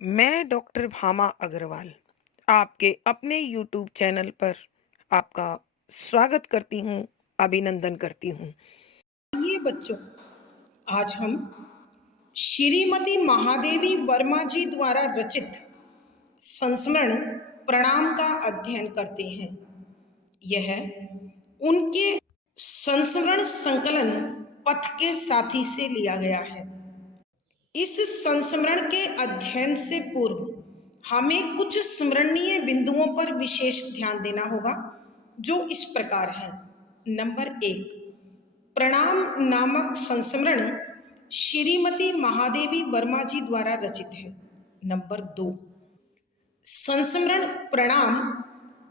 मैं डॉक्टर भामा अग्रवाल आपके अपने यूट्यूब चैनल पर आपका स्वागत करती हूँ, अभिनंदन करती हूँ। ये बच्चों, आज हम श्रीमती महादेवी वर्मा जी द्वारा रचित संस्मरण प्रणाम का अध्ययन करते हैं। यह उनके संस्मरण संकलन पथ के साथी से लिया गया है। इस संस्मरण के अध्ययन से पूर्व हमें कुछ स्मरणीय बिंदुओं पर विशेष ध्यान देना होगा, जो इस प्रकार हैं। नंबर 1, प्रणाम नामक संस्मरण श्रीमती महादेवी वर्मा जी द्वारा रचित है। नंबर 2, संस्मरण प्रणाम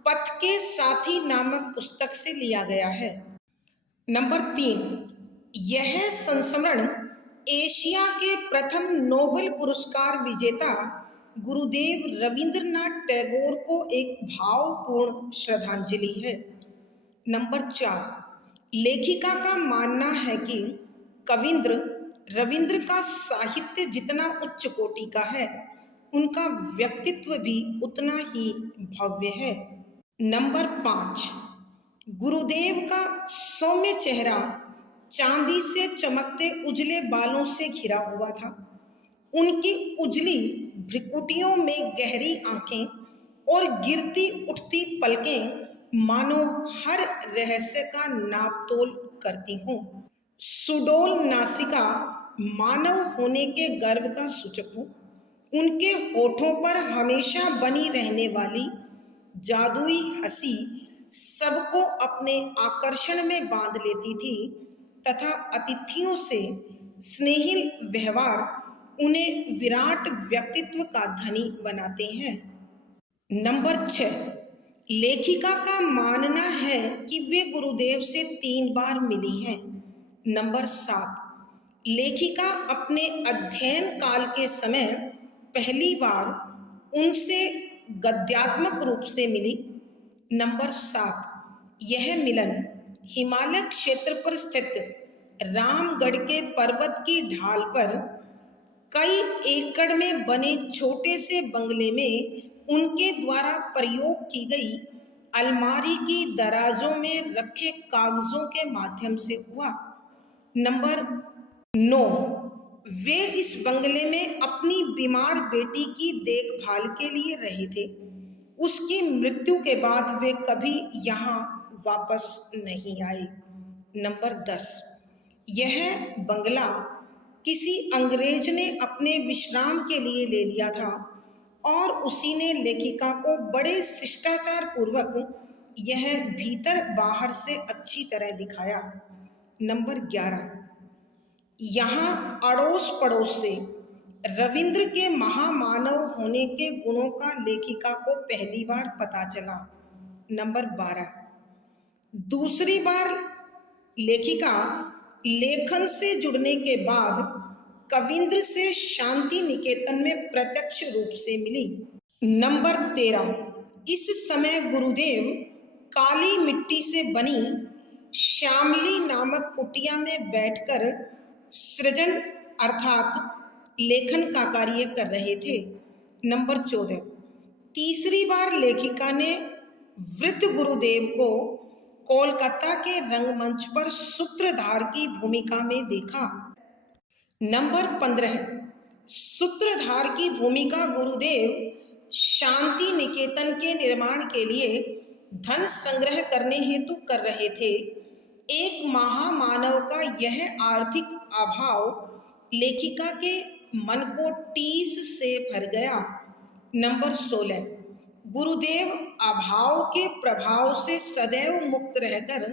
पथ के साथी नामक पुस्तक से लिया गया है। नंबर 3, यह संस्मरण एशिया के प्रथम नोबेल पुरस्कार विजेता गुरुदेव रविंद्रनाथ टैगोर को एक भावपूर्ण श्रद्धांजलि है। नंबर 4, लेखिका का मानना है कि कविंद्र रविंद्र का साहित्य जितना उच्च कोटि का है, उनका व्यक्तित्व भी उतना ही भव्य है। नंबर 5, गुरुदेव का सौम्य चेहरा चांदी से चमकते उजले बालों से घिरा हुआ था। उनकी उजली भ्रिकुटियों में गहरी आंखें और गिरती उठती पलकें मानो हर रहस्य का नापतोल करती हों। सुडौल नासिका मानव होने के गर्व का सूचक हो। उनके होठों पर हमेशा बनी रहने वाली जादुई हंसी सबको अपने आकर्षण में बांध लेती थी तथा अतिथियों से स्नेहिल व्यवहार उन्हें विराट व्यक्तित्व का धनी बनाते हैं। नंबर 6, लेखिका का मानना है कि वे गुरुदेव से 3 बार मिली हैं। नंबर 7, लेखिका अपने अध्ययन काल के समय पहली बार उनसे गद्यात्मक रूप से मिली। नंबर 7, यह मिलन हिमालय क्षेत्र पर स्थित रामगढ़ के पर्वत की ढाल पर कई एकड़ में बने छोटे से बंगले में उनके द्वारा प्रयोग की गई अलमारी की दराजों में रखे कागजों के माध्यम से हुआ। नंबर 9, वे इस बंगले में अपनी बीमार बेटी की देखभाल के लिए रहे थे। उसकी मृत्यु के बाद वे कभी यहाँ वापस नहीं आए। नंबर 10, यह बंगला किसी अंग्रेज ने अपने विश्राम के लिए ले लिया था और उसी ने लेखिका को बड़े शिष्टाचार पूर्वक यह भीतर बाहर से अच्छी तरह दिखाया। नंबर 11, यहाँ अड़ोस पड़ोस से रविंद्र के महामानव होने के गुणों का लेखिका को पहली बार पता चला। नंबर 12, दूसरी बार लेखिका लेखन से जुड़ने के बाद कविंद्र से शांति निकेतन में प्रत्यक्ष रूप से मिली। नंबर 13, इस समय गुरुदेव काली मिट्टी से बनी श्यामली नामक कुटिया में बैठकर सृजन अर्थात लेखन का कार्य कर रहे थे। नंबर 14, तीसरी बार लेखिका ने वृद्ध गुरुदेव को कोलकाता के रंगमंच पर सूत्रधार की भूमिका में देखा। नंबर 15, सूत्रधार की भूमिका गुरुदेव शांति निकेतन के निर्माण के लिए धन संग्रह करने हेतु कर रहे थे। एक महामानव का यह आर्थिक अभाव लेखिका के मन को टीस से भर गया। नंबर 16, गुरुदेव अभाव के प्रभाव से सदैव मुक्त रहकर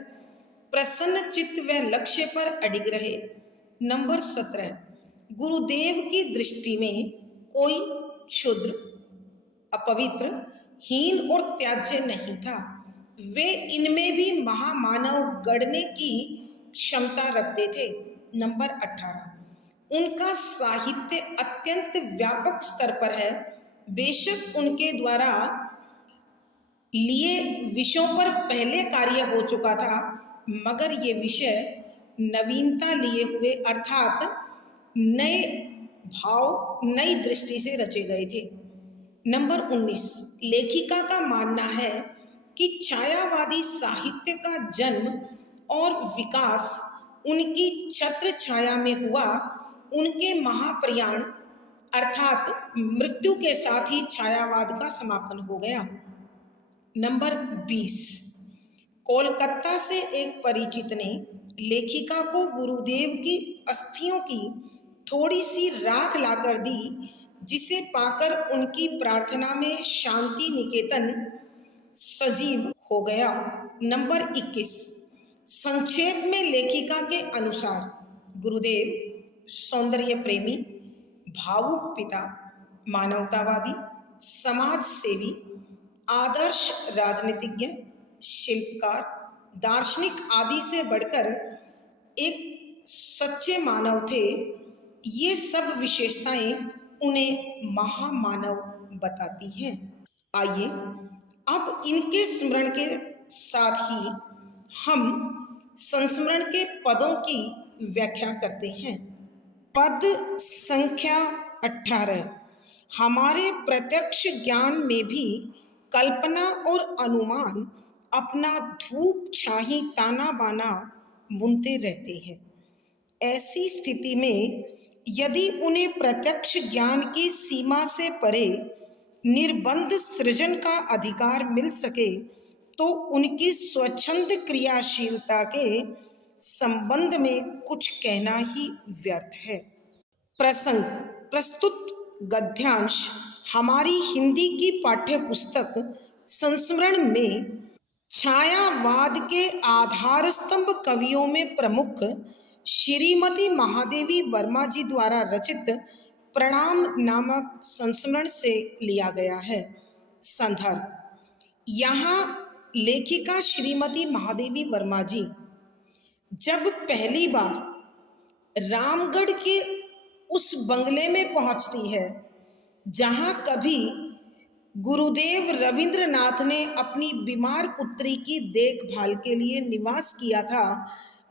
प्रसन्न चित्त व लक्ष्य पर अडिग रहे। नंबर 17, गुरुदेव की दृष्टि में कोई क्षुद्र, अपवित्र, हीन और त्याज्य नहीं था। वे इनमें भी महामानव गढ़ने की क्षमता रखते थे। नंबर 18, उनका साहित्य अत्यंत व्यापक स्तर पर है। बेशक उनके द्वारा लिए विषयों पर पहले कार्य हो चुका था, मगर ये विषय नवीनता लिए हुए अर्थात नए भाव नई दृष्टि से रचे गए थे। नंबर 19, लेखिका का मानना है कि छायावादी साहित्य का जन्म और विकास उनकी छत्र छाया में हुआ। उनके महाप्रयाण अर्थात मृत्यु के साथ ही छायावाद का समापन हो गया। नंबर 20, कोलकाता से एक परिचित ने लेखिका को गुरुदेव की अस्थियों की थोड़ी सी राख लाकर दी, जिसे पाकर उनकी प्रार्थना में शांति निकेतन सजीव हो गया। नंबर 21, संक्षेप में लेखिका के अनुसार गुरुदेव सौंदर्य प्रेमी, भावुक पिता, मानवतावादी, समाज सेवी, आदर्श राजनीतिज्ञ, शिल्पकार, दार्शनिक आदि से बढ़कर एक सच्चे मानव थे। ये सब विशेषताएं उन्हें महामानव बताती हैं। आइए अब इनके स्मरण के साथ ही हम संस्मरण के पदों की व्याख्या करते हैं। पद संख्या 18, हमारे प्रत्यक्ष ज्ञान में भी कल्पना और अनुमान अपना धूप छाही ताना बाना बुनते रहते हैं। ऐसी स्थिति में यदि उन्हें प्रत्यक्ष ज्ञान की सीमा से परे निर्बंध सृजन का अधिकार मिल सके तो उनकी स्वच्छंद क्रियाशीलता के संबंध में कुछ कहना ही व्यर्थ है। प्रसंग प्रस्तुत गद्यांश हमारी हिंदी की पाठ्य पुस्तक संस्मरण में छायावाद के आधार स्तंभ कवियों में प्रमुख श्रीमती महादेवी वर्मा जी द्वारा रचित प्रणाम नामक संस्मरण से लिया गया है। संदर्भ, यहाँ लेखिका श्रीमती महादेवी वर्मा जी जब पहली बार रामगढ़ के उस बंगले में पहुंचती है जहां कभी गुरुदेव रविंद्रनाथ ने अपनी बीमार पुत्री की देखभाल के लिए निवास किया था,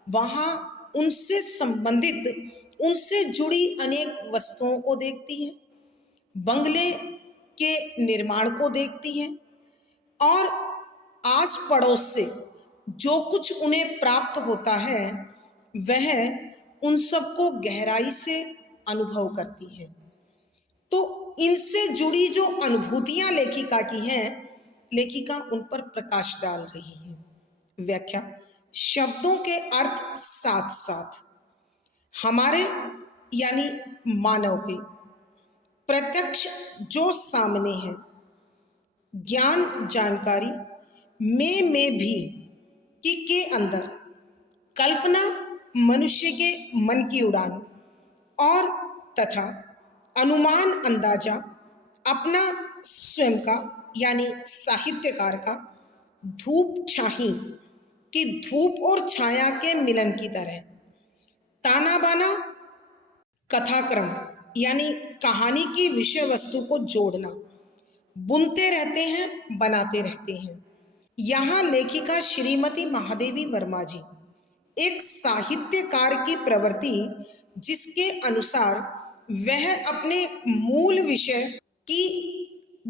वहां उनसे संबंधित, उनसे जुड़ी अनेक वस्तुओं को देखती है, बंगले के निर्माण को देखती है और आस पड़ोस से जो कुछ उन्हें प्राप्त होता है वह उन सबको गहराई से अनुभव करती है। तो इनसे जुड़ी जो अनुभूतियां लेखिका की हैं, लेखिका उन पर प्रकाश डाल रही है। व्याख्या, शब्दों के अर्थ साथ साथ हमारे यानी मानव के प्रत्यक्ष जो सामने है, ज्ञान जानकारी में भी के अंदर कल्पना मनुष्य के मन की उड़ान और तथा अनुमान अंदाजा अपना स्वयं का यानी साहित्यकार का धूप छाही कि धूप और छाया के मिलन की तरह ताना बाना कथाक्रम यानी कहानी की विषय वस्तु को जोड़ना, बुनते रहते हैं, बनाते रहते हैं। यहाँ लेखिका श्रीमती महादेवी वर्मा जी एक साहित्यकार की प्रवृत्ति जिसके अनुसार वह अपने मूल विषय की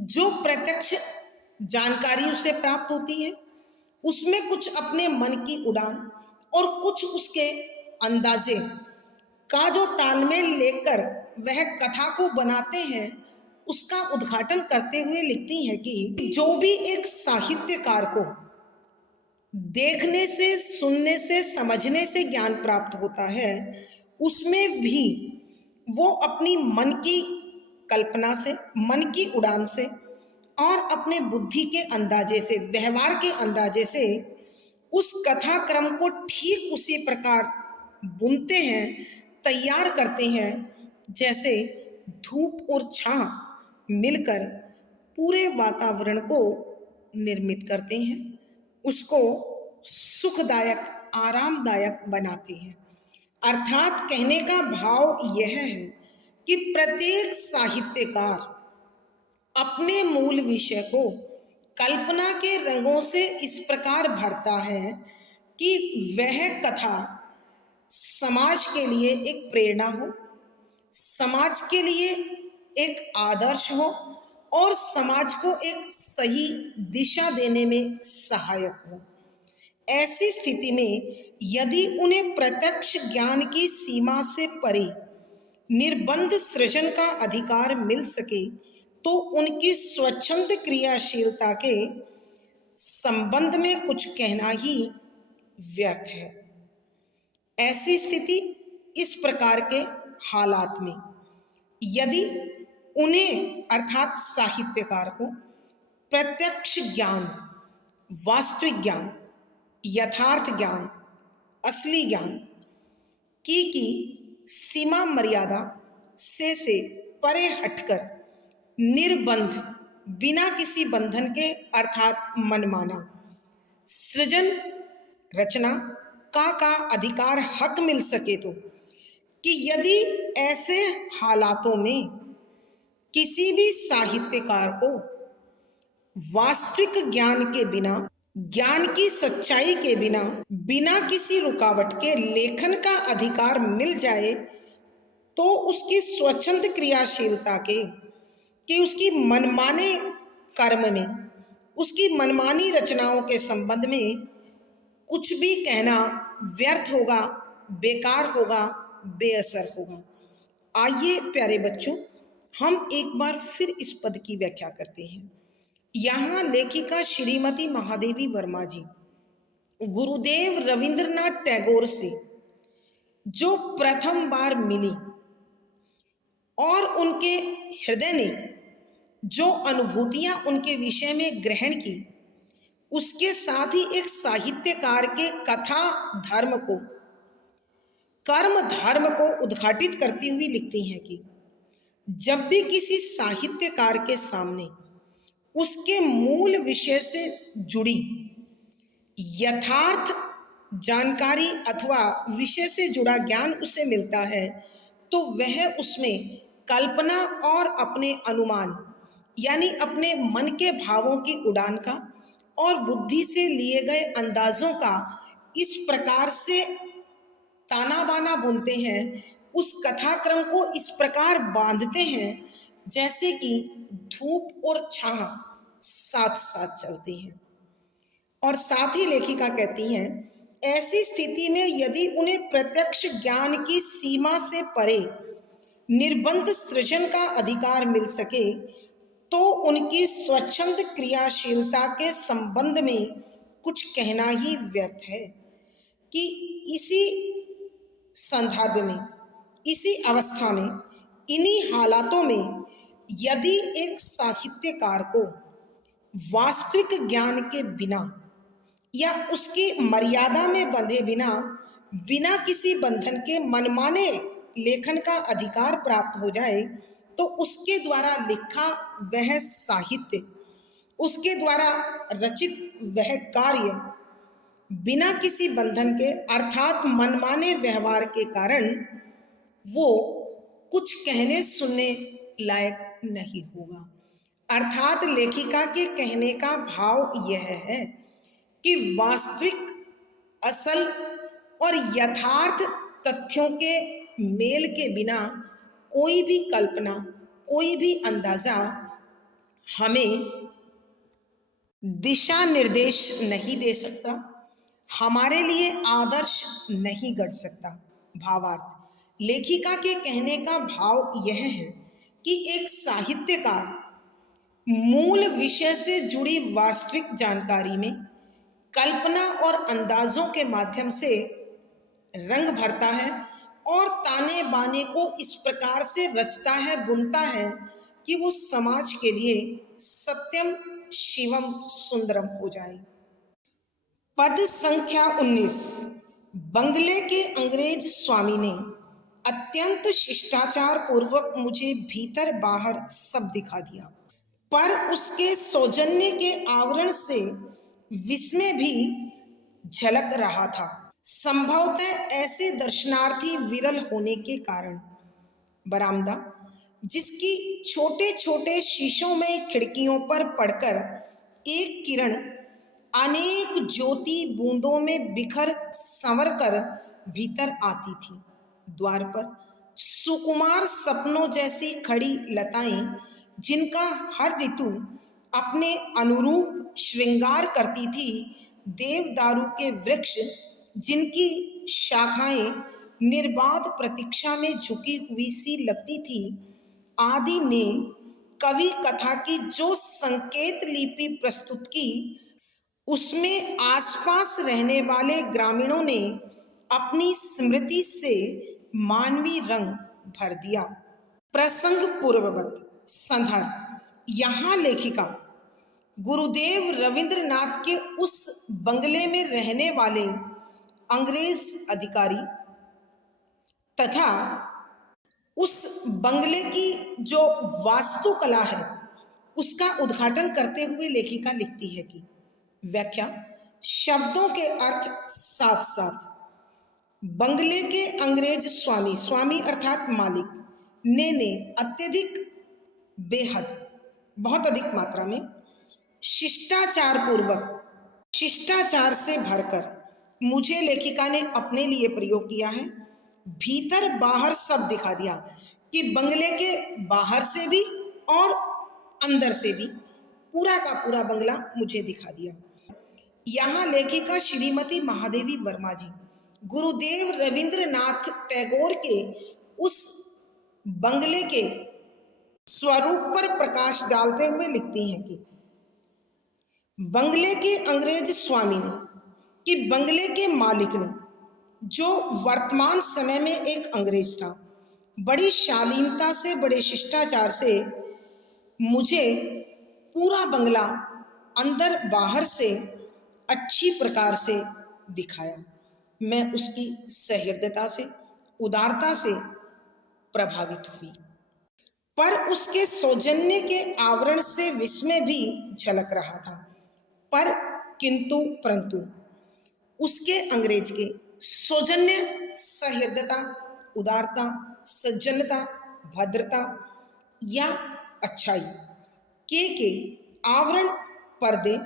जो प्रत्यक्ष जानकारी उसे प्राप्त होती है उसमें कुछ अपने मन की उड़ान और कुछ उसके अंदाजे का जो तालमेल लेकर वह कथा को बनाते हैं, उसका उद्घाटन करते हुए लिखती हैं कि जो भी एक साहित्यकार को देखने से, सुनने से, समझने से ज्ञान प्राप्त होता है, उसमें भी वो अपनी मन की कल्पना से, मन की उड़ान से और अपने बुद्धि के अंदाजे से, व्यवहार के अंदाजे से उस कथा क्रम को ठीक उसी प्रकार बुनते हैं, तैयार करते हैं जैसे धूप और छाह मिलकर पूरे वातावरण को निर्मित करते हैं, उसको सुखदायक, आरामदायक बनाते हैं। अर्थात कहने का भाव यह है कि प्रत्येक साहित्यकार अपने मूल विषय को कल्पना के रंगों से इस प्रकार भरता है कि वह कथा समाज के लिए एक प्रेरणा हो, समाज के लिए एक आदर्श हो और समाज को एक सही दिशा देने में सहायक हो। ऐसी स्थिति में यदि उन्हें प्रत्यक्ष ज्ञान की सीमा से परे निर्बंध सृजन का अधिकार मिल सके तो उनकी स्वच्छंद क्रियाशीलता के संबंध में कुछ कहना ही व्यर्थ है। ऐसी स्थिति इस प्रकार के हालात में यदि उन्हें अर्थात साहित्यकार को प्रत्यक्ष ज्ञान, वास्तविक ज्ञान, यथार्थ ज्ञान, असली ज्ञान की सीमा मर्यादा से परे हटकर निर्बंध, बिना किसी बंधन के अर्थात मनमाना सृजन रचना का अधिकार हक मिल सके तो कि यदि ऐसे हालातों में किसी भी साहित्यकार को वास्तविक ज्ञान के बिना, ज्ञान की सच्चाई के बिना, बिना किसी रुकावट के लेखन का अधिकार मिल जाए तो उसकी स्वच्छंद क्रियाशीलता के कि उसकी मनमाने कर्म में, उसकी मनमानी रचनाओं के संबंध में कुछ भी कहना व्यर्थ होगा, बेकार होगा, बेअसर होगा। आइए प्यारे बच्चों, हम एक बार फिर इस पद की व्याख्या करते हैं। यहाँ लेखिका श्रीमती महादेवी वर्मा जी गुरुदेव रविंद्रनाथ टैगोर से जो प्रथम बार मिली और उनके हृदय ने जो अनुभूतियां उनके विषय में ग्रहण की, उसके साथ ही एक साहित्यकार के कथा धर्म को, कर्म धर्म को उद्घाटित करती हुई लिखती हैं कि जब भी किसी साहित्यकार के सामने उसके मूल विषय से जुड़ी यथार्थ जानकारी अथवा विषय से जुड़ा ज्ञान उसे मिलता है तो वह उसमें कल्पना और अपने अनुमान यानी अपने मन के भावों की उड़ान का और बुद्धि से लिए गए अंदाजों का इस प्रकार से ताना बाना बुनते हैं, उस कथाक्रम को इस प्रकार बांधते हैं जैसे कि धूप और छाह साथ साथ चलती हैं। और साथ ही लेखिका कहती हैं, ऐसी स्थिति में यदि उन्हें प्रत्यक्ष ज्ञान की सीमा से परे निर्बंध सृजन का अधिकार मिल सके तो उनकी स्वच्छंद क्रियाशीलता के संबंध में कुछ कहना ही व्यर्थ है कि इसी संदर्भ में, इसी अवस्था में, इन्हीं हालातों में यदि एक साहित्यकार को वास्तविक ज्ञान के बिना या उसकी मर्यादा में बंधे बिना, बिना किसी बंधन के मनमाने लेखन का अधिकार प्राप्त हो जाए तो उसके द्वारा लिखा वह साहित्य, उसके द्वारा रचित वह कार्य बिना किसी बंधन के अर्थात मनमाने व्यवहार के कारण वो कुछ कहने सुनने लायक नहीं होगा। अर्थात लेखिका के कहने का भाव यह है कि वास्तविक, असल और यथार्थ तथ्यों के मेल के बिना कोई भी कल्पना, कोई भी अंदाजा हमें दिशा निर्देश नहीं दे सकता, हमारे लिए आदर्श नहीं गढ़ सकता। भावार्थ, लेखिका के कहने का भाव यह है कि एक साहित्यकार मूल विषय से जुड़ी वास्तविक जानकारी में कल्पना और अंदाजों के माध्यम से रंग भरता है और ताने बाने को इस प्रकार से रचता है, बुनता है कि वो समाज के लिए सत्यम शिवम सुंदरम हो जाए। पद संख्या 19। बंगले के अंग्रेज स्वामी ने अत्यंत शिष्टाचार पूर्वक मुझे भीतर बाहर सब दिखा दिया, पर उसके सौजन्य के आवरण से विस्मय भी झलक रहा था। संभवतः ऐसे दर्शनार्थी विरल होने के कारण बरामदा, जिसकी छोटे छोटे शीशों में खिड़कियों पर पड़कर एक किरण अनेक ज्योति बूंदों में बिखर संवर कर भीतर आती थी, द्वार पर सुकुमार सपनों जैसी खड़ी लताएं, जिनका हर ऋतु अपने अनुरूप श्रृंगार करती थी, देवदारू के वृक्ष जिनकी शाखाएं निर्बाध प्रतीक्षा में झुकी हुई सी लगती थी, आदि ने कवि कथा की जो संकेत लिपि प्रस्तुत की, उसमें आसपास रहने वाले ग्रामीणों ने अपनी स्मृति से मानवीय रंग भर दिया। प्रसंग पूर्ववत संदर्भ, यहाँ लेखिका गुरुदेव रविंद्रनाथ के उस बंगले में रहने वाले अंग्रेज अधिकारी तथा उस बंगले की जो वास्तुकला है उसका उद्घाटन करते हुए लेखिका लिखती है कि व्याख्या, शब्दों के अर्थ साथ साथ बंगले के अंग्रेज स्वामी, स्वामी अर्थात मालिक, ने अत्यधिक, बेहद, बहुत अधिक मात्रा में शिष्टाचार पूर्वक, शिष्टाचार से भरकर मुझे लेखिका ने अपने लिए प्रयोग किया है। भीतर बाहर सब दिखा दिया कि बंगले के बाहर से भी और अंदर से भी पूरा का पूरा बंगला मुझे दिखा दिया। यहाँ लेखिका श्रीमती महादेवी वर्मा जी गुरुदेव रविंद्रनाथ टैगोर के उस बंगले के स्वरूप पर प्रकाश डालते हुए लिखती हैं कि बंगले के अंग्रेज स्वामी ने, कि बंगले के मालिक ने, जो वर्तमान समय में एक अंग्रेज था, बड़ी शालीनता से, बड़े शिष्टाचार से मुझे पूरा बंगला अंदर बाहर से अच्छी प्रकार से दिखाया। मैं उसकी सहृदयता से, उदारता से प्रभावित हुई, पर उसके सौजन्य के आवरण से विस्मय भी झलक रहा था। पर किंतु परंतु उसके अंग्रेज के सौजन्य, सहृदयता, उदारता, सज्जनता, भद्रता या अच्छाई के आवरण पर्दे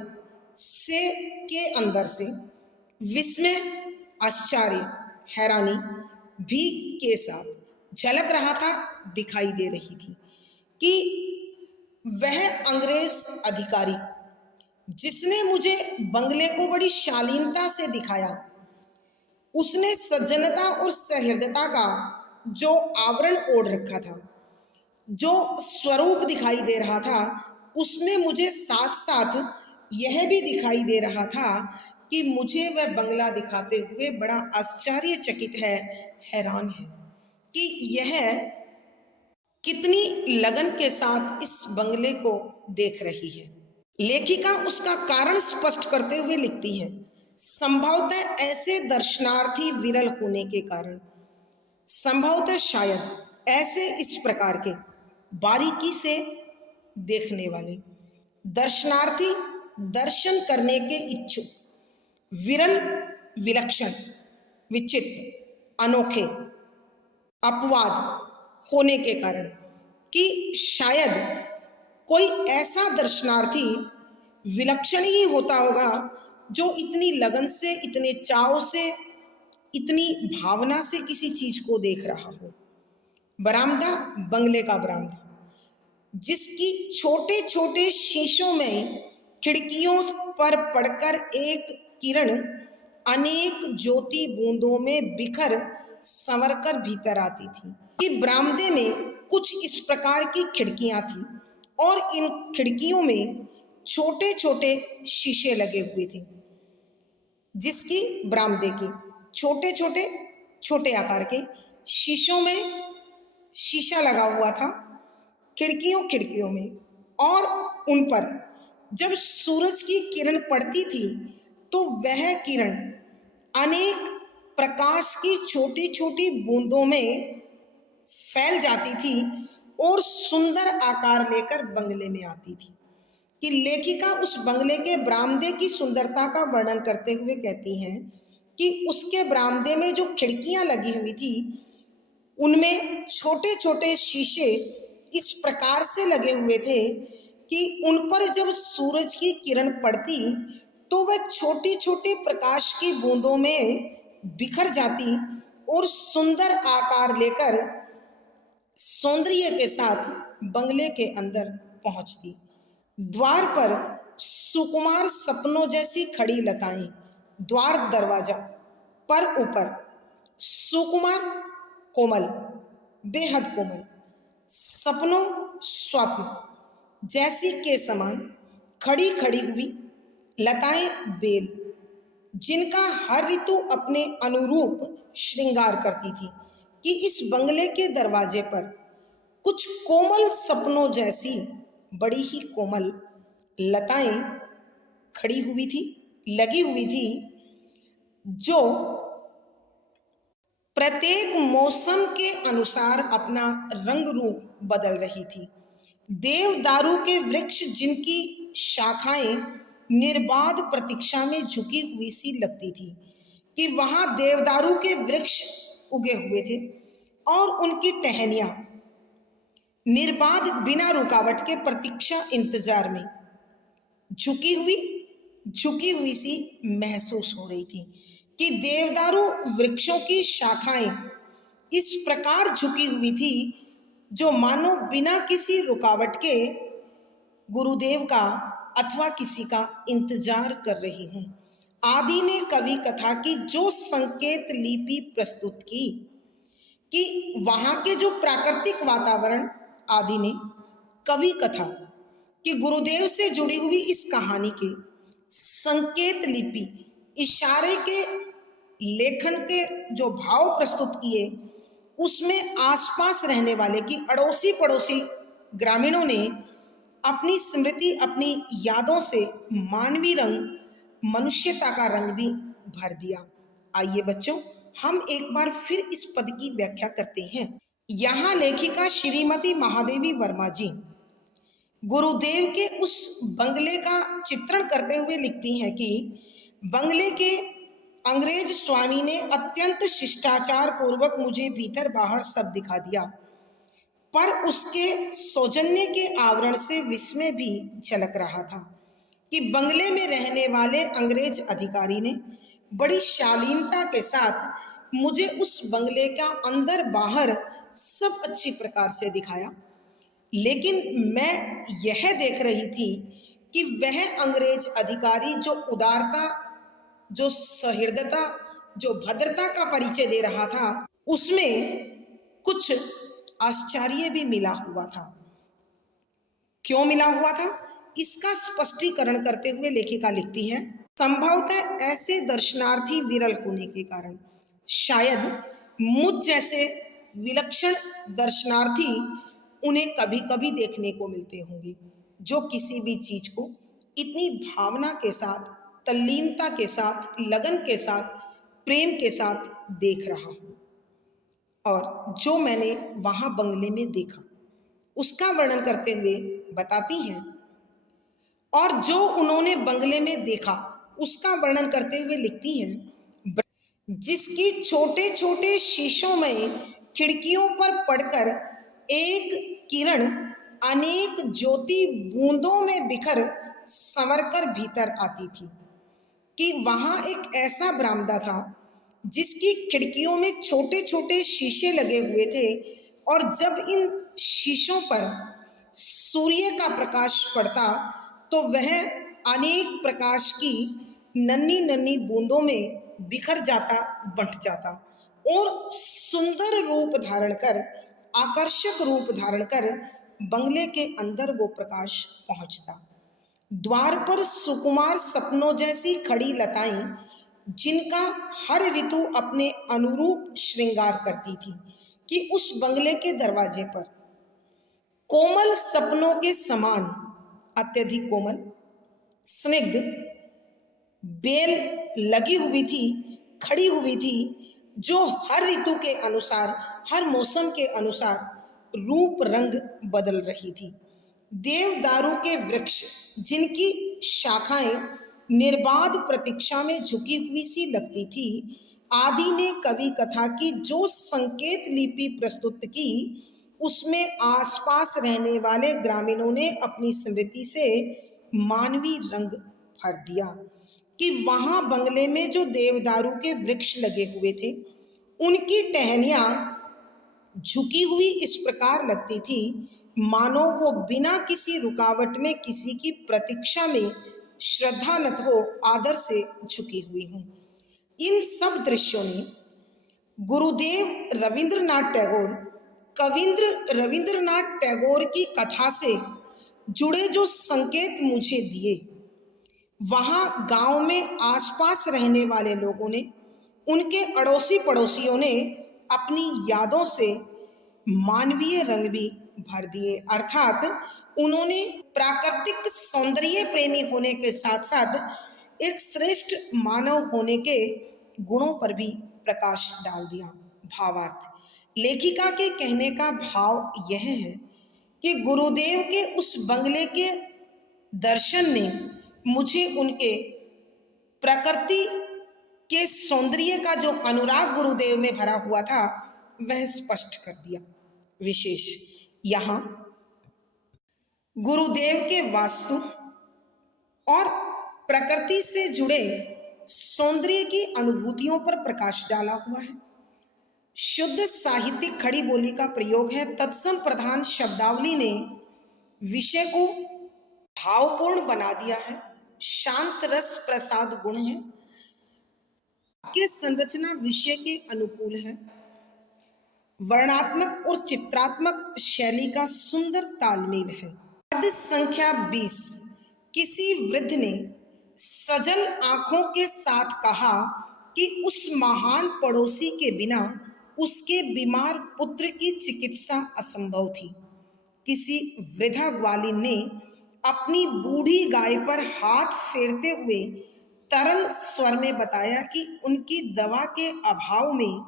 से के अंदर से विस्मय, आश्चर्य, हैरानी भी के साथ झलक रहा था, दिखाई दे रही थी कि वह अंग्रेज अधिकारी जिसने मुझे बंगले को बड़ी शालीनता से दिखाया, उसने सज्जनता और सहृदयता का जो आवरण ओढ़ रखा था, जो स्वरूप दिखाई दे रहा था, उसमें मुझे साथ साथ यह भी दिखाई दे रहा था कि मुझे वह बंगला दिखाते हुए बड़ा आश्चर्यचकित है, हैरान है कि यह कितनी लगन के साथ इस बंगले को देख रही है। लेखिका उसका कारण स्पष्ट करते हुए लिखती है, संभवतः ऐसे दर्शनार्थी विरल होने के कारण, संभवतः शायद ऐसे इस प्रकार के बारीकी से देखने वाले दर्शनार्थी, दर्शन करने के इच्छुक, विरल, विलक्षण, विचित्र, अनोखे, अपवाद होने के कारण कि शायद कोई ऐसा दर्शनार्थी विलक्षण ही होता होगा जो इतनी लगन से, इतने चाव से, इतनी भावना से किसी चीज को देख रहा हो। बरामदा, बंगले का बरामदा, जिसकी छोटे छोटे शीशों में खिड़कियों पर पड़कर एक किरण अनेक ज्योति बूंदों में बिखर संवरकर भीतर आती थी कि बरामदे में कुछ इस प्रकार की खिड़कियां थी और इन खिड़कियों में छोटे छोटे शीशे लगे हुए थे, जिसकी बरामदे के छोटे छोटे छोटे आकार के शीशों में शीशा लगा हुआ था, खिड़कियों में, और उन पर जब सूरज की किरण पड़ती थी तो वह किरण अनेक प्रकाश की छोटी छोटी बूंदों में फैल जाती थी और सुंदर आकार लेकर बंगले में आती थी। कि लेखिका उस बंगले के बरामदे की सुंदरता का वर्णन करते हुए कहती हैं कि उसके बरामदे में जो खिड़कियां लगी हुई थी उनमें छोटे छोटे शीशे इस प्रकार से लगे हुए थे कि उन पर जब सूरज की किरण पड़ती तो वह छोटी छोटी प्रकाश की बूंदों में बिखर जाती और सुंदर आकार लेकर सौंदर्य के साथ बंगले के अंदर पहुंचती। द्वार पर सुकुमार सपनों जैसी खड़ी लताएं, द्वार दरवाजा पर ऊपर सुकुमार कोमल, बेहद कोमल सपनों स्वप्न जैसी के समान खड़ी खड़ी हुई लताएं बेल, जिनका हर ऋतु अपने अनुरूप श्रृंगार करती थी, कि इस बंगले के दरवाजे पर कुछ कोमल सपनों जैसी बड़ी ही कोमल लताएं खड़ी हुई थी, लगी हुई थी, जो प्रत्येक मौसम के अनुसार अपना रंग रूप बदल रही थी। देवदारू के वृक्ष जिनकी शाखाएं निर्बाध प्रतीक्षा में झुकी हुई सी लगती थी, कि वहां देवदारू के वृक्ष उगे हुए थे और उनकी टहनियां निर्बाध बिना रुकावट के प्रतीक्षा इंतजार में झुकी हुई सी महसूस हो रही थी, कि देवदारू वृक्षों की शाखाएं इस प्रकार झुकी हुई थी, जो मानो बिना किसी रुकावट के गुरुदेव का अथवा किसी का इंतजार कर रही हूं। आदि ने कवि कथा की जो संकेत लिपि प्रस्तुत की, कि वहां के जो प्राकृतिक वातावरण, आदि ने कवि कथा कि गुरुदेव से जुड़ी हुई इस कहानी के संकेत लिपि, इशारे के लेखन के जो भाव प्रस्तुत किए, उसमें आसपास रहने वाले की अड़ोसी पड़ोसी ग्रामीणों ने अपनी स्मृति, अपनी यादों से मानवीय रंग, मनुष्यता का रंग भी भर दिया। आइए बच्चों, हम एक बार फिर इस पद की व्याख्या करते हैं। यहाँ लेखिका श्रीमती महादेवी वर्मा जी गुरुदेव के उस बंगले का चित्रण करते हुए लिखती हैं कि बंगले के अंग्रेज स्वामी ने अत्यंत शिष्टाचार पूर्वक मुझे भीतर बाहर सब दिखा दिया, पर उसके सौजन्य के आवरण से विस्मय भी झलक रहा था, कि बंगले में रहने वाले अंग्रेज अधिकारी ने बड़ी शालीनता के साथ मुझे उस बंगले का अंदर बाहर सब अच्छी प्रकार से दिखाया, लेकिन मैं यह देख रही थी कि वह अंग्रेज अधिकारी जो उदारता, जो सहृदयता, जो भद्रता का परिचय दे रहा था, उसमें कुछ आश्चर्य भी मिला हुआ था। क्यों मिला हुआ था, इसका स्पष्टीकरण करते हुए लेखिका लिखती है, संभवतः ऐसे दर्शनार्थी विरल होने के कारण शायद मुझ जैसे विलक्षण दर्शनार्थी उन्हें कभी कभी देखने को मिलते होंगे, जो किसी भी चीज को इतनी भावना के साथ, तल्लीनता के साथ, लगन के साथ, प्रेम के साथ देख रहा हूँ। और जो मैंने वहां बंगले में देखा उसका वर्णन करते हुए बताती हैं, और जो उन्होंने बंगले में देखा उसका वर्णन करते हुए लिखती हैं, जिसकी छोटे छोटे शीशों में खिड़कियों पर पड़कर एक किरण अनेक ज्योति बूंदों में बिखर संवरकर भीतर आती थी, कि वहां एक ऐसा बरामदा था जिसकी खिड़कियों में छोटे छोटे शीशे लगे हुए थे, और जब इन शीशों पर सूर्य का प्रकाश पड़ता तो वह अनेक प्रकाश की नन्ही नन्ही बूंदों में बिखर जाता, बंट जाता, और सुंदर रूप धारण कर, आकर्षक रूप धारण कर बंगले के अंदर वो प्रकाश पहुंचता। द्वार पर सुकुमार सपनों जैसी खड़ी लताएं, जिनका हर ऋतु अपने अनुरूप श्रृंगार करती थी, कि उस बंगले के दरवाजे पर कोमल सपनों के समान अत्यधिक कोमल स्निग्ध बेल लगी हुई थी, खड़ी हुई थी, जो हर ऋतु के अनुसार, हर मौसम के अनुसार रूप रंग बदल रही थी। देवदारू के वृक्ष जिनकी शाखाएं निर्बाध प्रतीक्षा में झुकी हुई सी लगती थी, आदि ने कवि कथा की जो संकेत लिपि प्रस्तुत की, उसमें आसपास रहने वाले ग्रामीणों ने अपनी स्मृति से मानवीय रंग भर दिया, कि वहां बंगले में जो देवदारू के वृक्ष लगे हुए थे, उनकी टहनियां झुकी हुई इस प्रकार लगती थी मानो वो बिना किसी रुकावट में किसी की प्रतीक्षा में श्रद्धानत हो आदर से झुकी हुई हूँ। इन सब दृश्यों ने गुरुदेव रविंद्रनाथ टैगोर कविंद्र रविंद्रनाथ टैगोर की कथा से जुड़े जो संकेत मुझे दिए, वहाँ गांव में आसपास रहने वाले लोगों ने, उनके अड़ोसी पड़ोसियों ने अपनी यादों से मानवीय रंग भी भर दिए। अर्थात उन्होंने प्राकृतिक सौंदर्य प्रेमी होने के साथ साथ एक श्रेष्ठ मानव होने के गुणों पर भी प्रकाश डाल दिया। भावार्थ, लेखिका के कहने का भाव यह है कि गुरुदेव के उस बंगले के दर्शन ने मुझे उनके प्रकृति के सौंदर्य का जो अनुराग गुरुदेव में भरा हुआ था वह स्पष्ट कर दिया। विशेष यहाँ गुरुदेव के वास्तु और प्रकृति से जुड़े सौंदर्य की अनुभूतियों पर प्रकाश डाला हुआ है। शुद्ध साहित्यिक खड़ी बोली का प्रयोग है। तत्सम प्रधान शब्दावली ने विषय को भावपूर्ण बना दिया है। शांत रस प्रसाद गुण है कि संरचना विषय के अनुकूल है। वर्णात्मक और चित्रात्मक शैली का सुंदर तालमेल है। पद संख्या 20। किसी वृद्ध ने सजल आंखों के साथ कहा कि उस महान पड़ोसी के बिना उसके बीमार पुत्र की चिकित्सा असंभव थी। किसी वृद्धा ग्वालिन ने अपनी बूढ़ी गाय पर हाथ फेरते हुए तरल स्वर में बताया कि उनकी दवा के अभाव में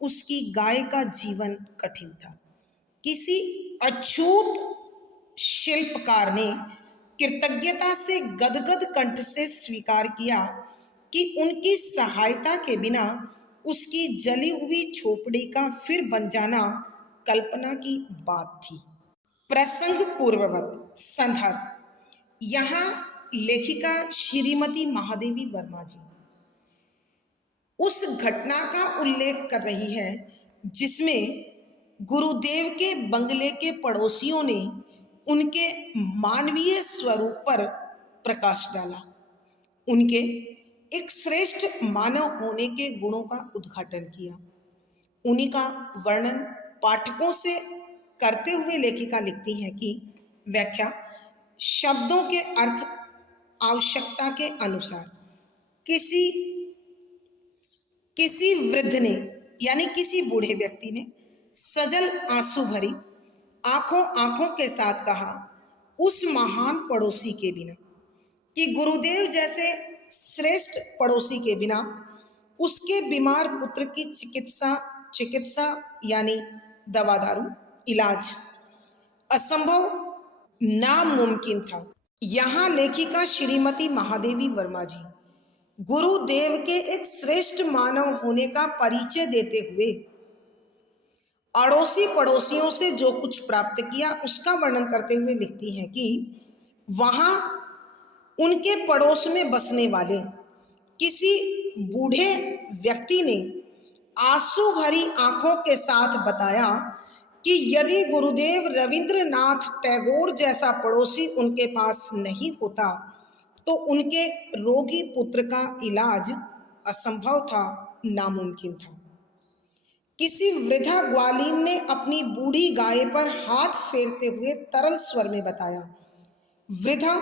उसकी गाय का जीवन कठिन था। किसी अछूत शिल्पकार ने कृतज्ञता से गदगद कंठ से स्वीकार किया कि उनकी सहायता के बिना उसकी जली हुई झोपड़ी का फिर बन जाना कल्पना की बात थी। प्रसंग पूर्ववत संदर्भ, यहाँ लेखिका श्रीमती महादेवी वर्मा जी उस घटना का उल्लेख कर रही है जिसमें गुरुदेव के बंगले के पड़ोसियों ने उनके मानवीय स्वरूप पर प्रकाश डाला, उनके एक श्रेष्ठ मानव होने के गुणों का उद्घाटन किया। उन्हीं का वर्णन पाठकों से करते हुए लेखिका लिखती है कि व्याख्या, शब्दों के अर्थ आवश्यकता के अनुसार किसी वृद्ध ने यानी किसी बूढ़े व्यक्ति ने सजल आंसू भरी आंखों के साथ कहा उस महान पड़ोसी के बिना, कि गुरुदेव जैसे श्रेष्ठ पड़ोसी के बिना उसके बीमार पुत्र की चिकित्सा यानी दवा दारू इलाज असंभव नामुमकिन था। यहाँ लेखिका श्रीमती महादेवी वर्मा जी गुरुदेव के एक श्रेष्ठ मानव होने का परिचय देते हुए अड़ोसी पड़ोसियों से जो कुछ प्राप्त किया उसका वर्णन करते हुए लिखती हैं कि वहाँ उनके पड़ोस में बसने वाले किसी बूढ़े व्यक्ति ने आंसू भरी आंखों के साथ बताया कि यदि गुरुदेव रविंद्रनाथ टैगोर जैसा पड़ोसी उनके पास नहीं होता तो उनके रोगी पुत्र का इलाज असंभव था, नामुमकिन था। किसी वृद्धा ग्वालिन ने अपनी बूढ़ी गाय पर हाथ फेरते हुए तरल स्वर में बताया, वृद्धा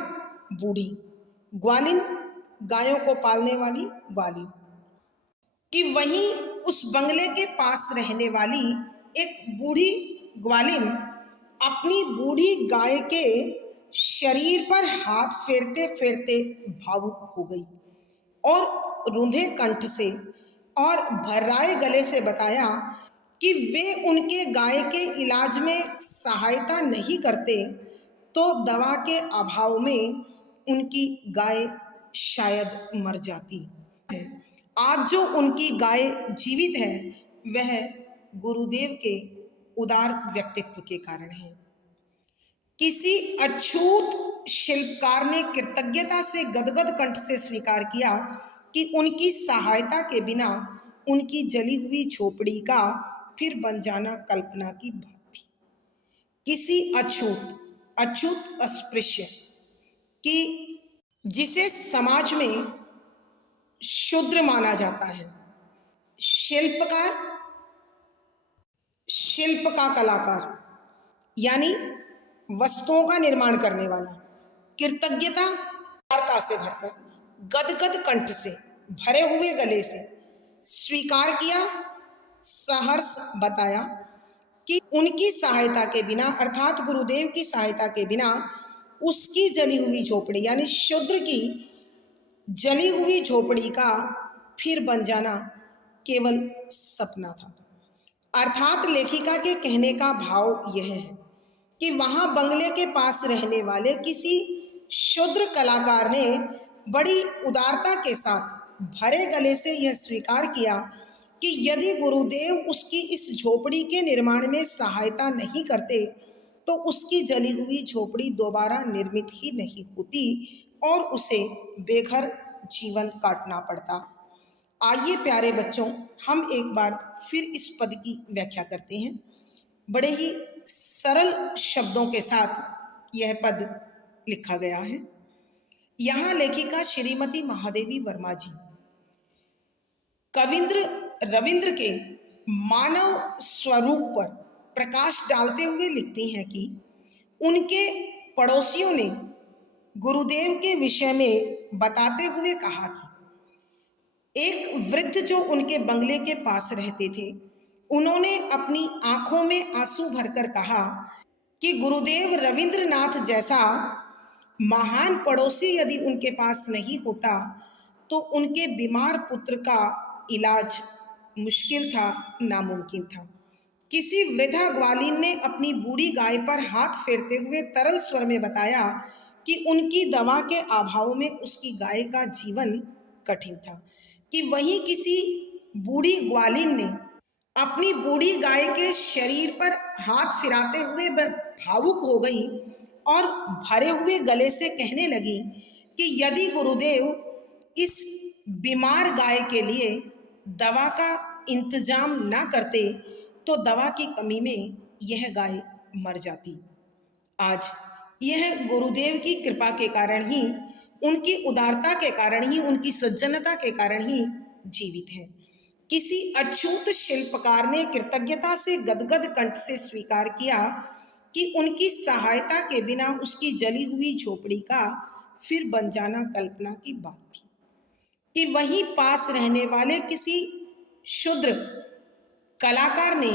बूढ़ी, ग्वालिन गायों को पालने वाली ग्वालिन, कि वहीं उस बंगले के पास रहने वाली एक बूढ़ी ग्वालिन अपनी बूढ़ी गाय के शरीर पर हाथ फेरते फेरते भावुक हो गई और रूंधे कंठ से और भर्राए गले से बताया कि वे उनके गाय के इलाज में सहायता नहीं करते तो दवा के अभाव में उनकी गाय शायद मर जाती है। आज जो उनकी गाय जीवित है वह गुरुदेव के उदार व्यक्तित्व के कारण है। किसी अछूत शिल्पकार ने कृतज्ञता से गदगद कंठ से स्वीकार किया कि उनकी सहायता के बिना उनकी जली हुई झोपड़ी का फिर बन जाना कल्पना की बात थी। किसी अछूत अछूत अस्पृश्य की जिसे समाज में शूद्र माना जाता है, शिल्पकार, शिल्प का कलाकार यानी वस्तुओं का निर्माण करने वाला, कृतज्ञता वार्ता से भरकर गदगद कंठ से भरे हुए गले से स्वीकार किया, सहर्ष बताया कि उनकी सहायता के बिना अर्थात गुरुदेव की सहायता के बिना उसकी जली हुई झोपड़ी यानी शूद्र की जली हुई झोपड़ी का फिर बन जाना केवल सपना था। अर्थात लेखिका के कहने का भाव यह है कि वहां बंगले के पास रहने वाले किसी शूद्र कलाकार ने बड़ी उदारता के साथ भरे गले से यह स्वीकार किया कि यदि गुरुदेव उसकी इस झोपड़ी के निर्माण में सहायता नहीं करते तो उसकी जली हुई झोपड़ी दोबारा निर्मित ही नहीं होती और उसे बेघर जीवन काटना पड़ता। आइए प्यारे बच्चों, हम एक बार फिर इस पद की व्याख्या करते हैं। बड़े ही सरल शब्दों के साथ यह पद लिखा गया है। यहाँ लेखिका श्रीमती महादेवी वर्मा जी कविंद्र रविंद्र के मानव स्वरूप पर प्रकाश डालते हुए लिखती हैं कि उनके पड़ोसियों ने गुरुदेव के विषय में बताते हुए कहा कि एक वृद्ध जो उनके बंगले के पास रहते थे, उन्होंने अपनी आंखों में आंसू भरकर कहा कि गुरुदेव रविंद्रनाथ जैसा महान पड़ोसी यदि उनके पास नहीं होता तो उनके बीमार पुत्र का इलाज मुश्किल था, नामुमकिन था। किसी वृद्धा ग्वालिन ने अपनी बूढ़ी गाय पर हाथ फेरते हुए तरल स्वर में बताया कि उनकी दवा के अभाव में उसकी गाय का जीवन कठिन था। कि वहीं किसी बूढ़ी ग्वालिन ने अपनी बूढ़ी गाय के शरीर पर हाथ फिराते हुए भावुक हो गई और भरे हुए गले से कहने लगी कि यदि गुरुदेव इस बीमार गाय के लिए दवा का इंतजाम ना करते तो दवा की कमी में यह गाय मर जाती। आज यह गुरुदेव की कृपा के कारण ही, उनकी उदारता के कारण ही, उनकी सज्जनता के कारण ही जीवित है। किसी अछूत शिल्पकार ने कृतज्ञता से गदगद कंठ से स्वीकार किया कि उनकी सहायता के बिना उसकी जली हुई झोपड़ी का फिर बन जाना कल्पना की बात थी। कि वहीं पास रहने वाले किसी शूद्र कलाकार ने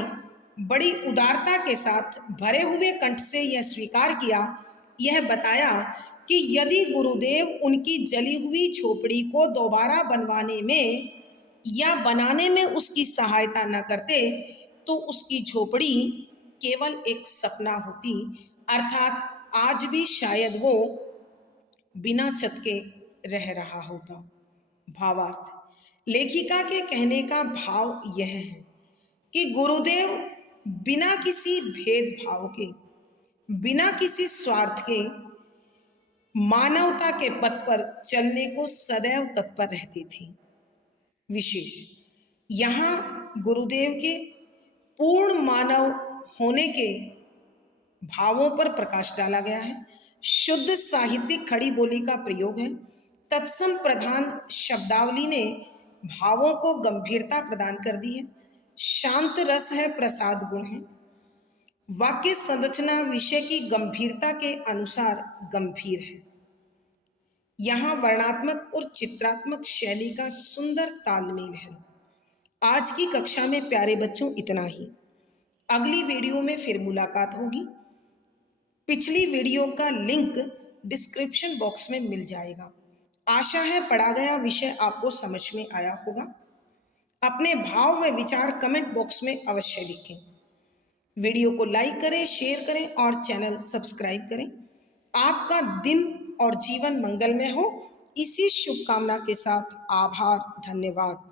बड़ी उदारता के साथ भरे हुए कंठ से यह स्वीकार किया, यह बताया कि यदि गुरुदेव उनकी जली हुई झोपड़ी को दोबारा बनवाने में या बनाने में उसकी सहायता न करते तो उसकी झोपड़ी केवल एक सपना होती, अर्थात आज भी शायद वो बिना छत के रह रहा होता। भावार्थ, लेखिका के कहने का भाव यह है कि गुरुदेव बिना किसी भेदभाव के, बिना किसी स्वार्थ के मानवता के पथ पर चलने को सदैव तत्पर रहते थे। विशेष यहाँ गुरुदेव के पूर्ण मानव होने के भावों पर प्रकाश डाला गया है। शुद्ध साहित्यिक खड़ी बोली का प्रयोग है। तत्सम प्रधान शब्दावली ने भावों को गंभीरता प्रदान कर दी है। शांत रस है, प्रसाद गुण है। वाक्य संरचना विषय की गंभीरता के अनुसार गंभीर है। यहाँ वर्णात्मक और चित्रात्मक शैली का सुंदर तालमेल है। आज की कक्षा में प्यारे बच्चों इतना ही। अगली वीडियो में फिर मुलाकात होगी। पिछली वीडियो का लिंक डिस्क्रिप्शन बॉक्स में मिल जाएगा। आशा है पढ़ा गया विषय आपको समझ में आया होगा। अपने भाव व विचार कमेंट बॉक्स में अवश्य लिखें। वीडियो को लाइक करें, शेयर करें और चैनल सब्सक्राइब करें। आपका दिन और जीवन मंगलमय हो, इसी शुभकामना के साथ आभार, धन्यवाद।